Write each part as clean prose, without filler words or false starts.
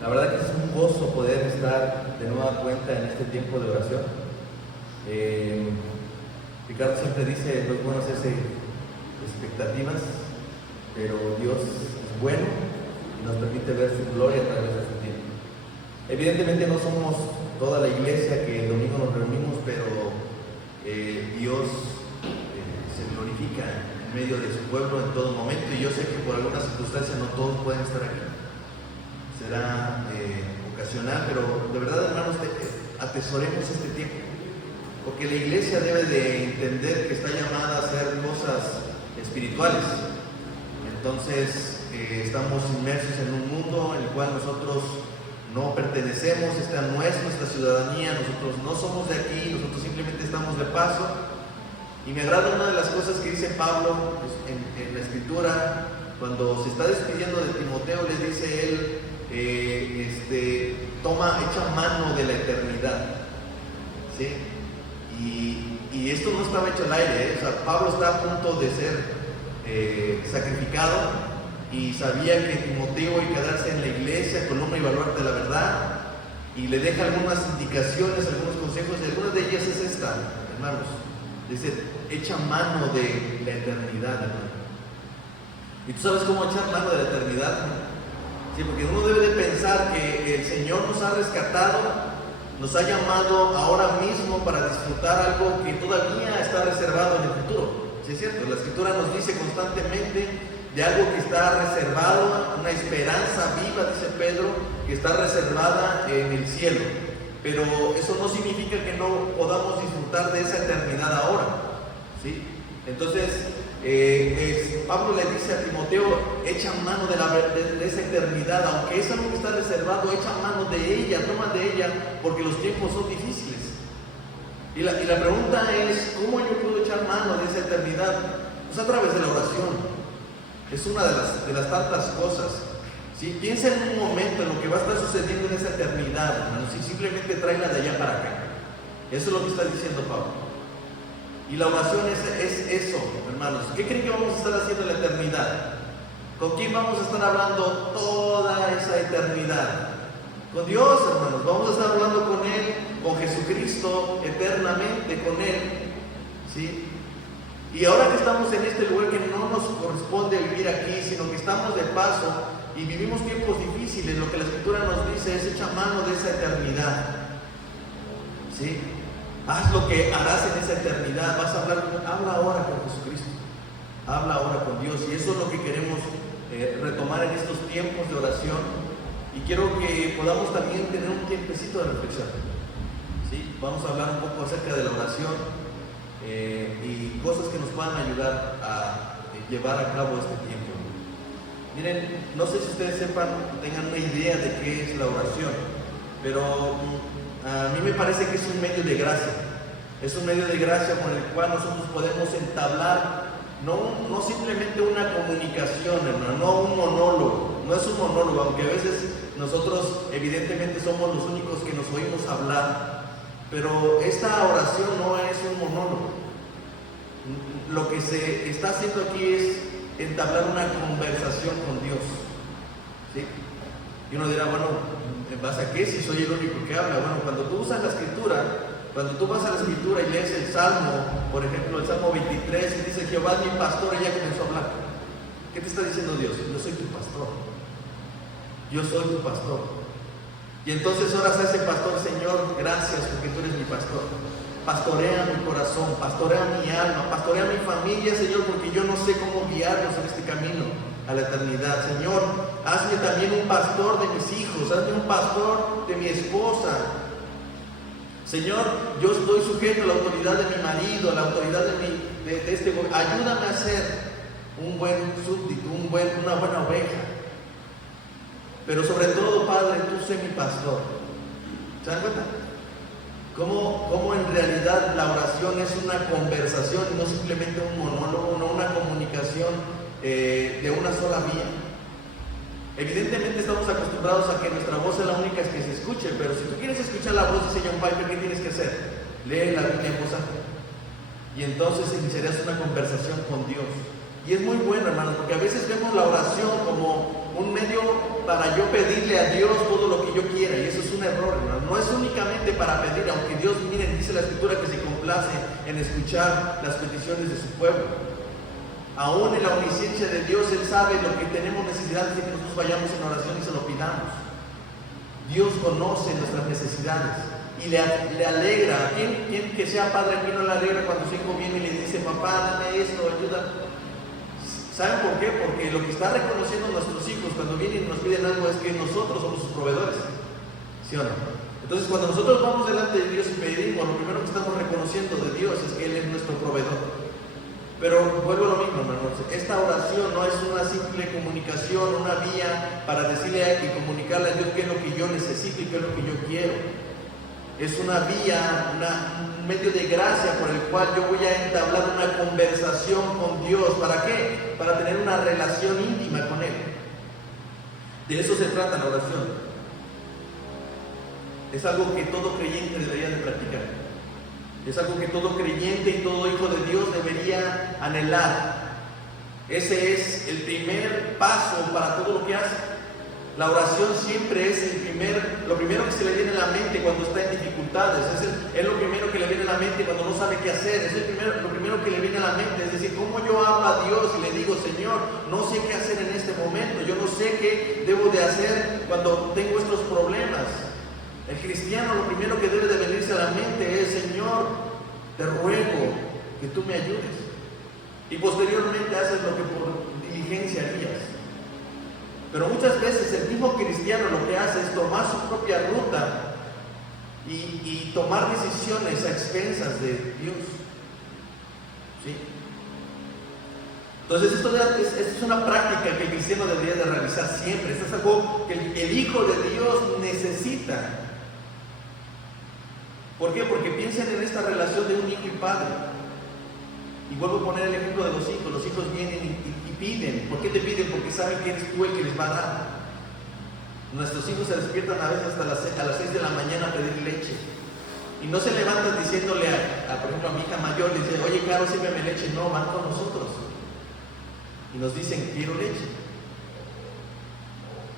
La verdad que es un gozo poder estar de nueva cuenta en este tiempo de oración. Ricardo siempre dice, no es bueno hacerse expectativas, pero Dios es bueno y nos permite ver su gloria a través de este tiempo. Evidentemente no somos toda la iglesia que el domingo nos reunimos, pero Dios se glorifica en medio de su pueblo en todo momento, y yo sé que por alguna circunstancia no todos pueden estar aquí. Será ocasional, pero de verdad, hermanos, atesoremos este tiempo, porque la iglesia debe de entender que está llamada a hacer cosas espirituales. Entonces estamos inmersos en un mundo en el cual nosotros no pertenecemos, esta no es nuestra ciudadanía, nosotros no somos de aquí, nosotros simplemente estamos de paso. Y me agrada una de las cosas que dice Pablo en la Escritura, cuando se está despidiendo de Timoteo, le dice él, echa mano de la eternidad, ¿sí? Y esto no estaba hecho al aire, O sea, Pablo está a punto de ser sacrificado, y sabía que Timoteo iba a quedarse en la iglesia, columna y baluarte de la verdad, y le deja algunas indicaciones, algunos consejos, y algunas de ellas es esta, hermanos. Dice, echa mano de la eternidad, hermano. ¿Y tú sabes cómo echar mano de la eternidad? Sí, porque uno debe de pensar que el Señor nos ha rescatado, nos ha llamado ahora mismo para disfrutar algo que todavía está reservado en el futuro. Sí, es cierto, la Escritura nos dice constantemente de algo que está reservado, una esperanza viva, dice Pedro, que está reservada en el cielo. Pero eso no significa que no podamos disfrutar de esa eternidad ahora, ¿sí? Entonces, Pablo le dice a Timoteo, echa mano de esa eternidad, aunque es algo que está reservado, echa mano de ella, toma de ella, porque los tiempos son difíciles. Y la pregunta es, ¿cómo yo puedo echar mano de esa eternidad? Pues a través de la oración. Es una de las tantas cosas. ¿Sí? Piensa en un momento en lo que va a estar sucediendo en esa eternidad, hermanos, y simplemente tráela de allá para acá. Eso es lo que está diciendo Pablo. Y la oración es eso, hermanos. ¿Qué creen que vamos a estar haciendo en la eternidad? ¿Con quién vamos a estar hablando toda esa eternidad? Con Dios, hermanos. Vamos a estar hablando con Él, con Jesucristo, eternamente con Él. ¿Sí? Y ahora que estamos en este lugar que no nos corresponde vivir aquí, sino que estamos de paso y vivimos tiempos difíciles, lo que la Escritura nos dice es echa mano de esa eternidad. ¿Sí? Haz lo que harás en esa eternidad. Vas a habla ahora con Jesucristo, habla ahora con Dios, y eso es lo que queremos retomar en estos tiempos de oración. Y quiero que podamos también tener un tiempecito de reflexión. ¿Sí? Vamos a hablar un poco acerca de la oración y cosas que nos puedan ayudar a llevar a cabo este tiempo. Miren, no sé si ustedes tengan una idea de qué es la oración, pero a mí me parece que es un medio de gracia. Es un medio de gracia con el cual nosotros podemos entablar no simplemente una comunicación, hermano, no un monólogo. No es un monólogo, aunque a veces nosotros evidentemente somos los únicos que nos oímos hablar, pero esta oración no es un monólogo. Lo que se está haciendo aquí es entablar una conversación con Dios, ¿sí? Y uno dirá, bueno, ¿en base a qué? Si soy el único que habla. Bueno, cuando tú usas la Escritura, cuando tú vas a la Escritura y lees el Salmo, por ejemplo, el Salmo 23, y dice, Jehová es mi pastor, y ya comenzó a hablar. ¿Qué te está diciendo Dios? Yo soy tu pastor. Yo soy tu pastor. Y entonces oras a ese pastor, Señor, gracias porque tú eres mi pastor. Pastorea mi corazón, pastorea mi alma, pastorea mi familia, Señor, porque yo no sé cómo guiarlos en este camino a la eternidad. Señor, hazme también un pastor de mis hijos, hazme un pastor de mi esposa. Señor, yo estoy sujeto a la autoridad de mi marido, a la autoridad de este gobierno. Ayúdame a ser un buen súbdito, una buena oveja. Pero sobre todo, Padre, tú sé mi pastor. ¿Se dan cuenta? Cómo en realidad la oración es una conversación y no simplemente un monólogo, no una comunicación de una sola vía. Evidentemente estamos acostumbrados a que nuestra voz es la única que se escuche, pero si tú quieres escuchar la voz, dice John Piper, ¿qué tienes que hacer? Lee la Biblia en voz alta. Y entonces iniciarás una conversación con Dios. Y es muy bueno, hermanos, porque a veces vemos la oración como un medio para yo pedirle a Dios todo lo que yo quiera, y eso es un error, hermano. No es únicamente para pedir, aunque Dios, miren, dice la Escritura que se complace en escuchar las peticiones de su pueblo. Aún en la omnisciencia de Dios, Él sabe lo que tenemos necesidad de que nosotros vayamos en oración y se lo pidamos. Dios conoce nuestras necesidades y le alegra. ¿Quién que sea padre aquí no le alegra cuando su hijo viene y le dice, papá, dame esto, ayuda? ¿Saben por qué? Porque lo que está reconociendo nuestros hijos cuando vienen y nos piden algo es que nosotros somos sus proveedores. ¿Sí o no? Entonces, cuando nosotros vamos delante de Dios y pedimos, lo primero que estamos reconociendo de Dios es que Él es nuestro proveedor. Pero vuelvo a lo mismo, hermanos. Esta oración no es una simple comunicación, una vía para decirle y comunicarle a Dios qué es lo que yo necesito y qué es lo que yo quiero. Es una vía, un medio de gracia por el cual yo voy a entablar una conversación con Dios. ¿Para qué? Para tener una relación íntima con Él. De eso se trata la oración. Es algo que todo creyente debería de practicar. Es algo que todo creyente y todo hijo de Dios debería anhelar. Ese es el primer paso para todo lo que hace. La oración siempre es lo primero que se le viene a la mente cuando está en dificultades. Es lo primero que le viene a la mente cuando no sabe qué hacer. Es lo primero que le viene a la mente. Es decir, ¿cómo yo hablo a Dios y le digo, Señor, no sé qué hacer en este momento? Yo no sé qué debo de hacer cuando tengo estos problemas. El cristiano lo primero que debe de venirse a la mente es, Señor, te ruego que tú me ayudes. Y posteriormente haces lo que por diligencia harías. Pero muchas veces el mismo cristiano lo que hace es tomar su propia ruta y tomar decisiones a expensas de Dios. ¿Sí? Entonces esto es una práctica que el cristiano debería de realizar siempre. Esto es algo que el Hijo de Dios necesita. ¿Por qué? Porque piensen en esta relación de un hijo y padre. Y vuelvo a poner el ejemplo de los hijos. Los hijos vienen y piden. ¿Por qué te piden? Porque saben que eres tú el que les va a dar. Nuestros hijos se despiertan a veces hasta a las 6 de la mañana a pedir leche. Y no se levantan diciéndole por ejemplo, a mi hija mayor, le dice, oye, Caro, sírveme leche. No, van con nosotros. Y nos dicen, quiero leche.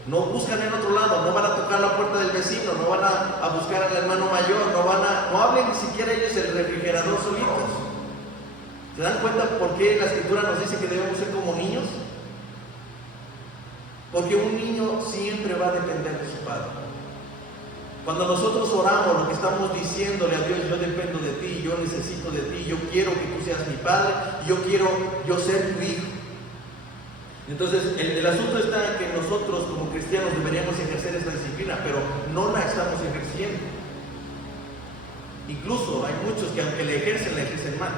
No buscan en otro lado, no van a tocar la puerta del vecino, no van a buscar al hermano mayor, no hablen ni siquiera ellos el refrigerador solitos. ¿Se dan cuenta por qué la Escritura nos dice que debemos ser como niños? Porque un niño siempre va a depender de su padre. Cuando nosotros oramos, lo que estamos diciéndole a Dios, yo dependo de ti, yo necesito de ti, yo quiero que tú seas mi padre, yo quiero ser tu hijo. Entonces, el asunto está en que nosotros como cristianos deberíamos ejercer esta disciplina, pero no la estamos ejerciendo. Incluso hay muchos que aunque la ejercen mal.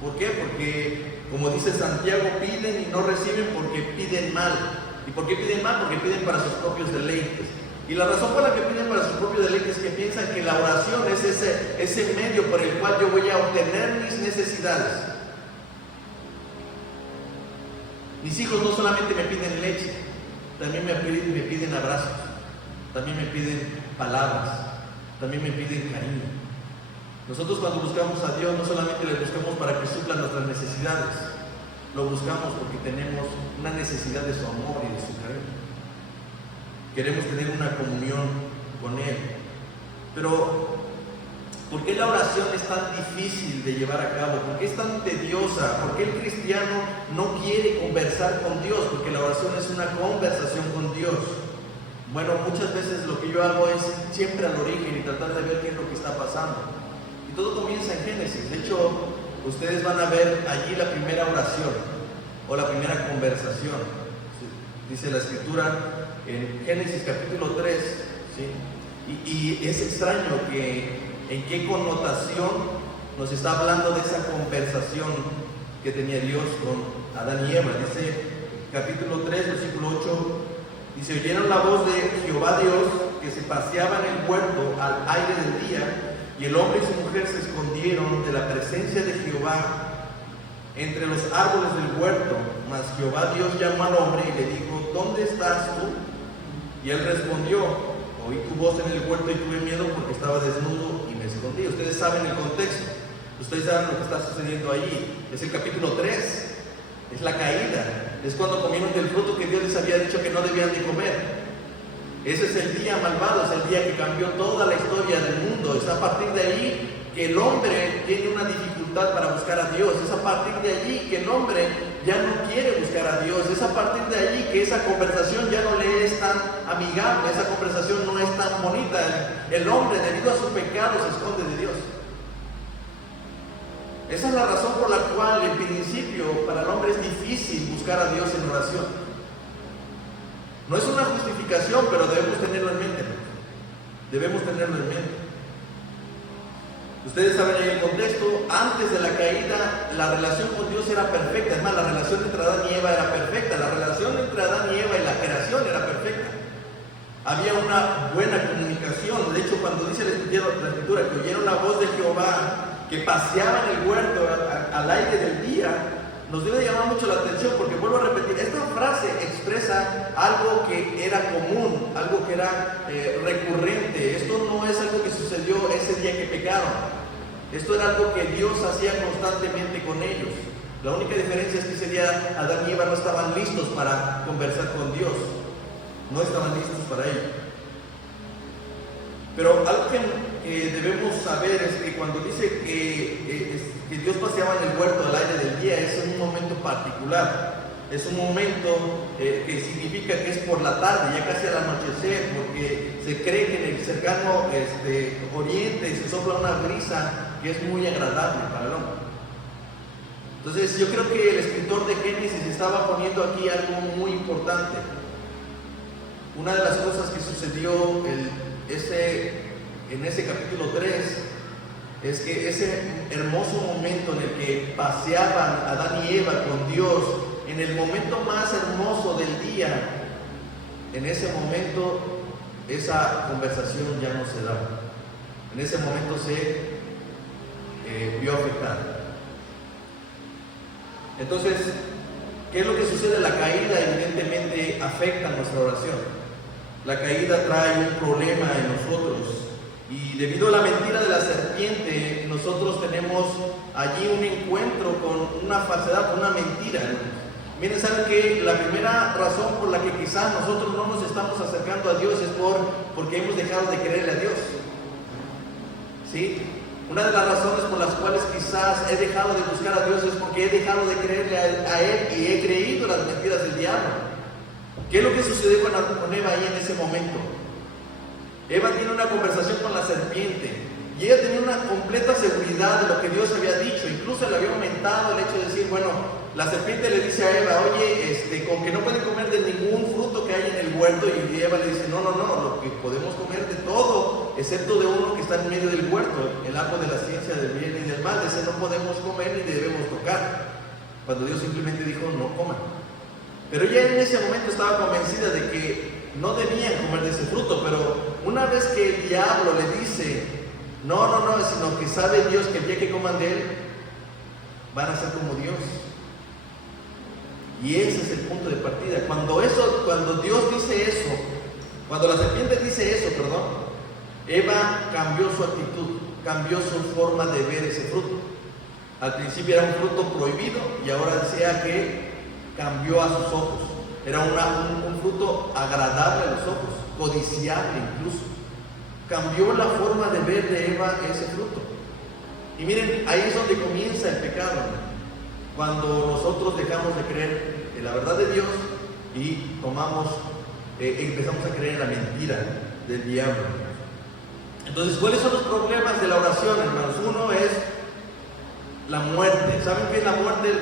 ¿Por qué? Porque, como dice Santiago, piden y no reciben porque piden mal. ¿Y por qué piden mal? Porque piden para sus propios deleites. Y la razón por la que piden para sus propios deleites es que piensan que la oración es ese medio por el cual yo voy a obtener mis necesidades. Mis hijos no solamente me piden leche, también me piden abrazos, también me piden palabras, también me piden cariño. Nosotros cuando buscamos a Dios no solamente le buscamos para que supla nuestras necesidades, lo buscamos porque tenemos una necesidad de su amor y de su cariño. Queremos tener una comunión con Él. Pero, ¿por qué la oración es tan difícil de llevar a cabo? ¿Por qué es tan tediosa? ¿Por qué el cristiano no quiere conversar con Dios? Porque la oración es una conversación con Dios. Bueno, muchas veces lo que yo hago es siempre al origen y tratar de ver qué es lo que está pasando. Y todo comienza en Génesis. De hecho, ustedes van a ver allí la primera oración o la primera conversación. Dice la Escritura en Génesis capítulo 3, ¿sí? Y es extraño que en qué connotación nos está hablando de esa conversación que tenía Dios con Adán y Eva. Dice capítulo 3, versículo 8, dice, oyeron la voz de Jehová Dios que se paseaba en el huerto al aire del día, y el hombre y su mujer se escondieron de la presencia de Jehová entre los árboles del huerto. Mas Jehová Dios llamó al hombre y le dijo, ¿dónde estás tú? Y él respondió, oí tu voz en el huerto y tuve miedo porque estaba desnudo y me escondí. Ustedes saben el contexto, ustedes saben lo que está sucediendo allí. Es el capítulo 3, es la caída, es cuando comieron del fruto que Dios les había dicho que no debían de comer. Ese es el día malvado, es el día que cambió toda la historia del mundo. Es a partir de ahí que el hombre tiene una dificultad para buscar a Dios. Es a partir de allí que el hombre ya no quiere buscar a Dios. Es a partir de allí que esa conversación ya no le es tan amigable, esa conversación no es tan bonita. El hombre, debido a su pecado, se esconde de Dios. Esa es la razón por la cual en principio para el hombre es difícil buscar a Dios en oración. No es una justificación, pero debemos tenerlo en mente. Debemos tenerlo en mente. Ustedes saben en el contexto, antes de la caída, la relación con Dios era perfecta. Es más, la relación entre Adán y Eva era perfecta. La relación entre Adán y Eva y la creación era perfecta. Había una buena comunicación. De hecho, cuando dice la Escritura que oyeron la voz de Jehová, que paseaba en el huerto al aire del día, nos debe llamar mucho la atención, porque vuelvo a repetir, esta frase expresa algo que era común, algo que era recurrente. Esto no es algo que sucedió ese día que pecaron. Esto era algo que Dios hacía constantemente con ellos. La única diferencia es que ese día Adán y Eva no estaban listos para conversar con Dios. No estaban listos para ello. Pero algo que debemos saber es que cuando dice que Dios paseaba en el huerto al aire del día, es en un momento particular. Es un momento que significa que es por la tarde, ya casi al anochecer, porque se cree que en el cercano oriente se sopla una brisa que es muy agradable para el hombre. Entonces yo creo que el escritor de Génesis estaba poniendo aquí algo muy importante. Una de las cosas que sucedió en ese capítulo 3 es que ese hermoso momento en el que paseaban Adán y Eva con Dios, en el momento más hermoso del día, en ese momento esa conversación ya no se daba. En ese momento se vio afectada. Entonces, ¿qué es lo que sucede? La caída evidentemente afecta nuestra oración. La caída trae un problema en nosotros, y debido a la mentira de la serpiente, nosotros tenemos allí un encuentro con una falsedad, con una mentira. Miren, saben que la primera razón por la que quizás nosotros no nos estamos acercando a Dios es porque hemos dejado de creerle a Dios. ¿Sí? Una de las razones por las cuales quizás he dejado de buscar a Dios es porque he dejado de creerle a Él y he creído las mentiras del diablo. ¿Qué es lo que sucedió con Eva ahí en ese momento? Eva tiene una conversación con la serpiente y ella tenía una completa seguridad de lo que Dios había dicho. Incluso le había aumentado el hecho de decir, bueno, la serpiente le dice a Eva, oye, con que no pueden comer de ningún fruto que hay en el huerto, y Eva le dice, no, lo que podemos comer de todo, excepto de uno que está en medio del huerto, el árbol de la ciencia del bien y del mal, de ese no podemos comer ni debemos tocar. Cuando Dios simplemente dijo, no coman. Pero ella en ese momento estaba convencida de que no debían comer de ese fruto, pero una vez que el diablo le dice, no, sino que sabe Dios que el día que coman de él, van a ser como Dios. Y ese es el punto de partida. Cuando Dios dice eso, cuando la serpiente dice eso, Eva cambió su actitud, cambió su forma de ver ese fruto. Al principio era un fruto prohibido y ahora decía que cambió a sus ojos. Era un fruto agradable a los ojos, codiciable incluso. Cambió la forma de ver de Eva ese fruto. Y miren, ahí es donde comienza el pecado, cuando nosotros dejamos de creer en la verdad de Dios y empezamos a creer en la mentira del diablo. Entonces, ¿cuáles son los problemas de la oración, hermanos? Uno es la muerte. ¿Saben qué es la muerte?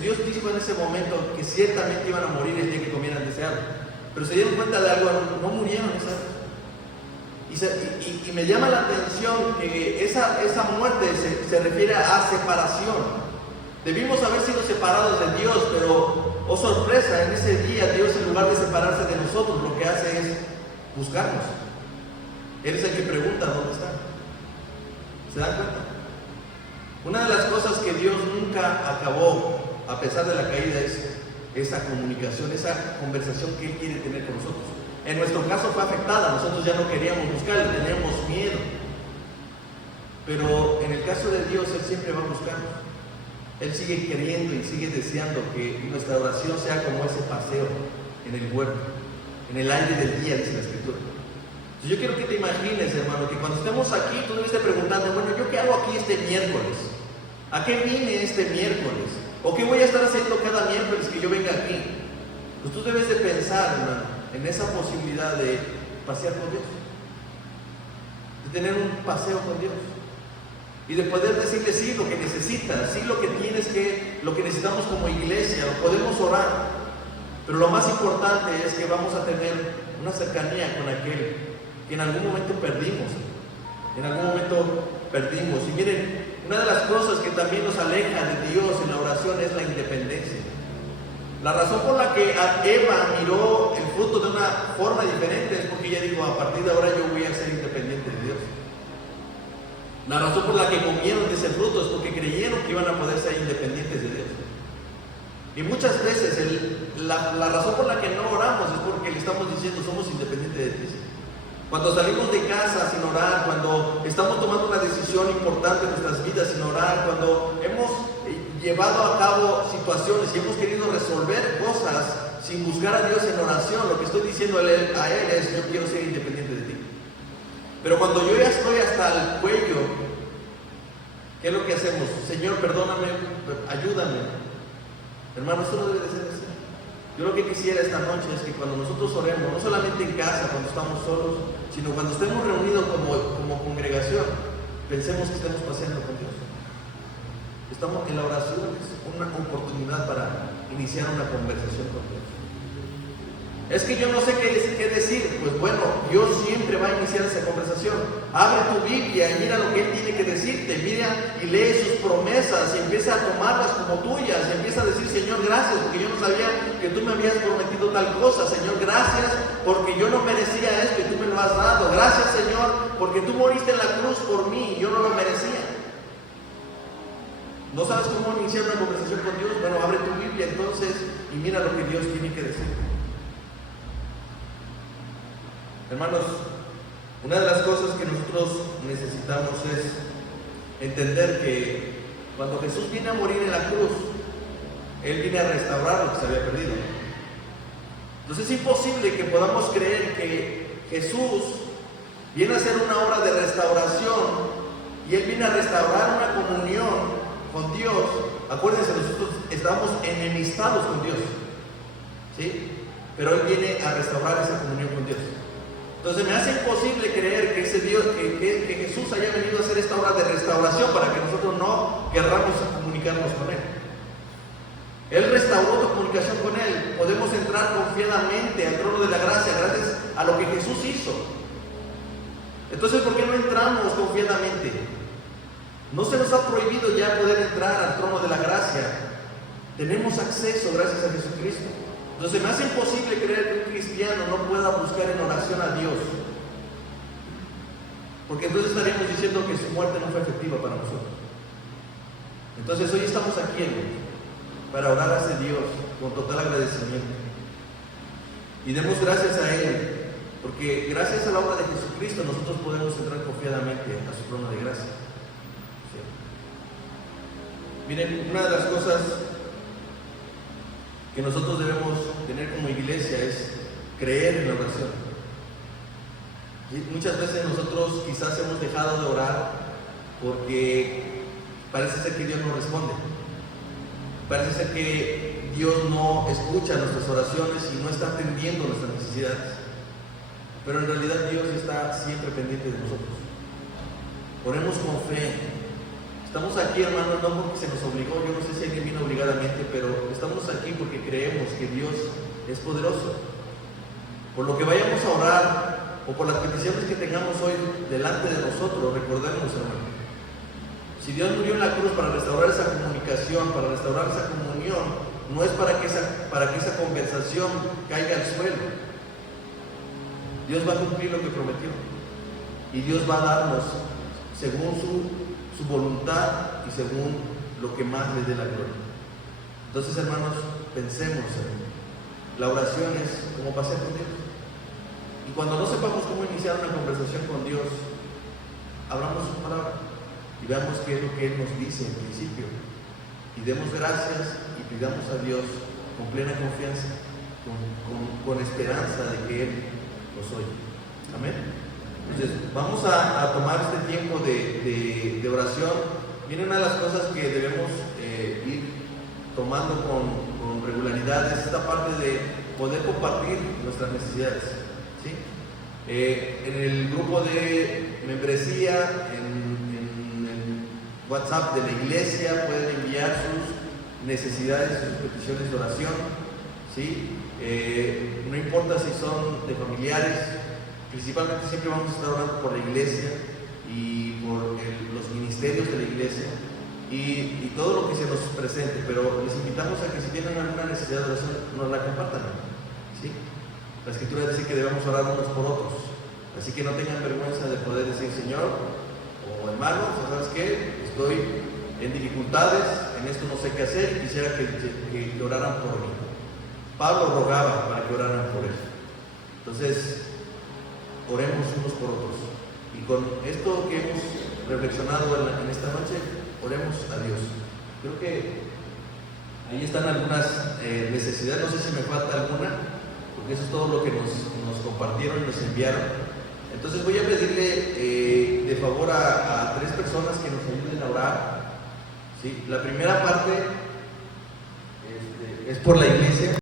Dios dijo en ese momento que ciertamente iban a morir el día que comieran de ese árbol. Pero se dieron cuenta de algo, no murieron esa árbol. Y me llama la atención que esa muerte se refiere a separación. Debimos haber sido separados de Dios, pero, oh sorpresa, en ese día Dios, en lugar de separarse de nosotros, lo que hace es buscarnos. Él es el que pregunta dónde está. ¿Se dan cuenta? Una de las cosas que Dios nunca acabó, a pesar de la caída, es esa comunicación, esa conversación que Él quiere tener con nosotros. En nuestro caso fue afectada, nosotros ya no queríamos buscar, teníamos miedo. Pero en el caso de Dios, Él siempre va a buscarnos. Él sigue queriendo y sigue deseando que nuestra oración sea como ese paseo en el huerto. en el aire del día, dice la Escritura. Entonces yo quiero que te imagines, hermano, que cuando estemos aquí, tú debes de preguntarte, bueno, ¿yo qué hago aquí este miércoles? ¿A qué vine este miércoles? ¿O qué voy a estar haciendo cada miércoles que yo venga aquí? Pues tú debes de pensar, hermano, en esa posibilidad de pasear con Dios, de tener un paseo con Dios y de poder decirle sí lo que necesitas, sí lo que necesitamos como iglesia, lo podemos orar, pero lo más importante es que vamos a tener una cercanía con aquel que en algún momento perdimos, y miren, una de las cosas que también nos aleja de Dios en la oración es la independencia. La razón por la que Eva miró el fruto de una forma diferente es porque ella dijo, a partir de ahora yo voy a ser independiente de Dios. La razón por la que comieron de ese fruto es porque creyeron que iban a poder ser independientes de Dios. Y muchas veces la razón por la que no oramos es porque le estamos diciendo somos independientes de Dios. Cuando salimos de casa sin orar, cuando estamos tomando una decisión importante en nuestras vidas sin orar, cuando hemos llevado a cabo situaciones y hemos querido resolver cosas sin buscar a Dios en oración, lo que estoy diciendo a él es, yo quiero ser independiente de ti. Pero cuando yo ya estoy hasta el cuello, ¿qué es lo que hacemos? Señor, perdóname, ayúdame. Hermano, esto no debe de ser así. Yo lo que quisiera esta noche es que cuando nosotros oremos, no solamente en casa, cuando estamos solos, sino cuando estemos reunidos como congregación, pensemos que estamos paseando con Dios. Estamos en la oración, es una oportunidad para iniciar una conversación con Dios. Es que yo no sé qué decir. Pues bueno, Dios siempre va a iniciar esa conversación. Abre tu Biblia y mira lo que Él tiene que decirte. Mira y lee sus promesas y empieza a tomarlas como tuyas. Y empieza a decir, Señor, gracias, porque yo no sabía que tú me habías prometido tal cosa. Señor, gracias, porque yo no merecía esto y tú me lo has dado. Gracias, Señor, porque tú moriste en la cruz por mí y yo no lo merecía. ¿No sabes cómo iniciar una conversación con Dios? Bueno, abre tu Biblia entonces y mira lo que Dios tiene que decir. Hermanos, una de las cosas que nosotros necesitamos es entender que cuando Jesús viene a morir en la cruz, Él viene a restaurar lo que se había perdido. Entonces es imposible que podamos creer que Jesús viene a hacer una obra de restauración y Él viene a restaurar una comunión con Dios. Acuérdense, nosotros estamos enemistados con Dios, ¿sí? Pero Él viene a restaurar esa comunión con Dios. Entonces me hace imposible creer que ese Dios, que Jesús haya venido a hacer esta obra de restauración para que nosotros no querramos comunicarnos con Él. Él restauró tu comunicación con Él. Podemos entrar confiadamente al trono de la gracia gracias a lo que Jesús hizo. Entonces, ¿por qué no entramos confiadamente? No se nos ha prohibido ya poder entrar al trono de la gracia. Tenemos acceso gracias a Jesucristo. Entonces me hace imposible creer que un cristiano no pueda buscar en oración a Dios, porque entonces estaríamos diciendo que su muerte no fue efectiva para nosotros. Entonces hoy estamos aquí, hermanos, para orar a ese Dios con total agradecimiento y demos gracias a Él, porque gracias a la obra de Jesucristo nosotros podemos entrar confiadamente a su trono de gracia. ¿Sí? Miren, una de las cosas que nosotros debemos tener como iglesia es creer en la oración. ¿Sí? Muchas veces nosotros quizás hemos dejado de orar porque parece ser que Dios no responde. Parece ser que Dios no escucha nuestras oraciones y no está atendiendo nuestras necesidades. Pero en realidad Dios está siempre pendiente de nosotros. Oremos con fe. Estamos aquí, hermanos, no porque se nos obligó, yo no sé si alguien vino obligadamente, pero estamos aquí porque creemos que Dios es poderoso. Por lo que vayamos a orar o por las peticiones que tengamos hoy delante de nosotros, recordemos, hermano, si Dios murió en la cruz para restaurar esa comunicación, para restaurar esa comunión, no es para que esa conversación caiga al suelo. Dios va a cumplir lo que prometió y Dios va a darnos según su voluntad y según lo que más le dé la gloria. Entonces, hermanos, pensemos la oración es como pasear con Dios, y cuando no sepamos cómo iniciar una conversación con Dios, abramos su palabra y veamos qué es lo que Él nos dice en principio y demos gracias y pidamos a Dios con plena confianza con esperanza de que Él nos oye. Amén. Entonces, vamos a tomar este tiempo de oración. Viene una de las cosas que debemos ir tomando con regularidad, es esta parte de poder compartir nuestras necesidades, ¿sí? En el grupo de membresía, en el WhatsApp de la iglesia, pueden enviar sus necesidades, sus peticiones de oración, ¿sí? No importa si son de familiares, principalmente siempre vamos a estar orando por la iglesia y por los ministerios de la iglesia y todo lo que se nos presente, pero les invitamos a que si tienen alguna necesidad de oración nos la compartan, ¿sí? La Escritura dice que debemos orar unos por otros, así que no tengan vergüenza de poder decir: Señor o hermano, ¿sabes qué? Estoy en dificultades, en esto no sé qué hacer, quisiera que oraran por mí. Pablo rogaba para que oraran por él. Entonces, oremos unos por otros. Y con esto que hemos reflexionado en esta noche, oremos a Dios. Creo que ahí están algunas necesidades, no sé si me falta alguna, porque eso es todo lo que nos compartieron y nos enviaron. Entonces voy a pedirle de favor a 3 personas que nos ayuden a orar, ¿sí? La primera parte es por la iglesia.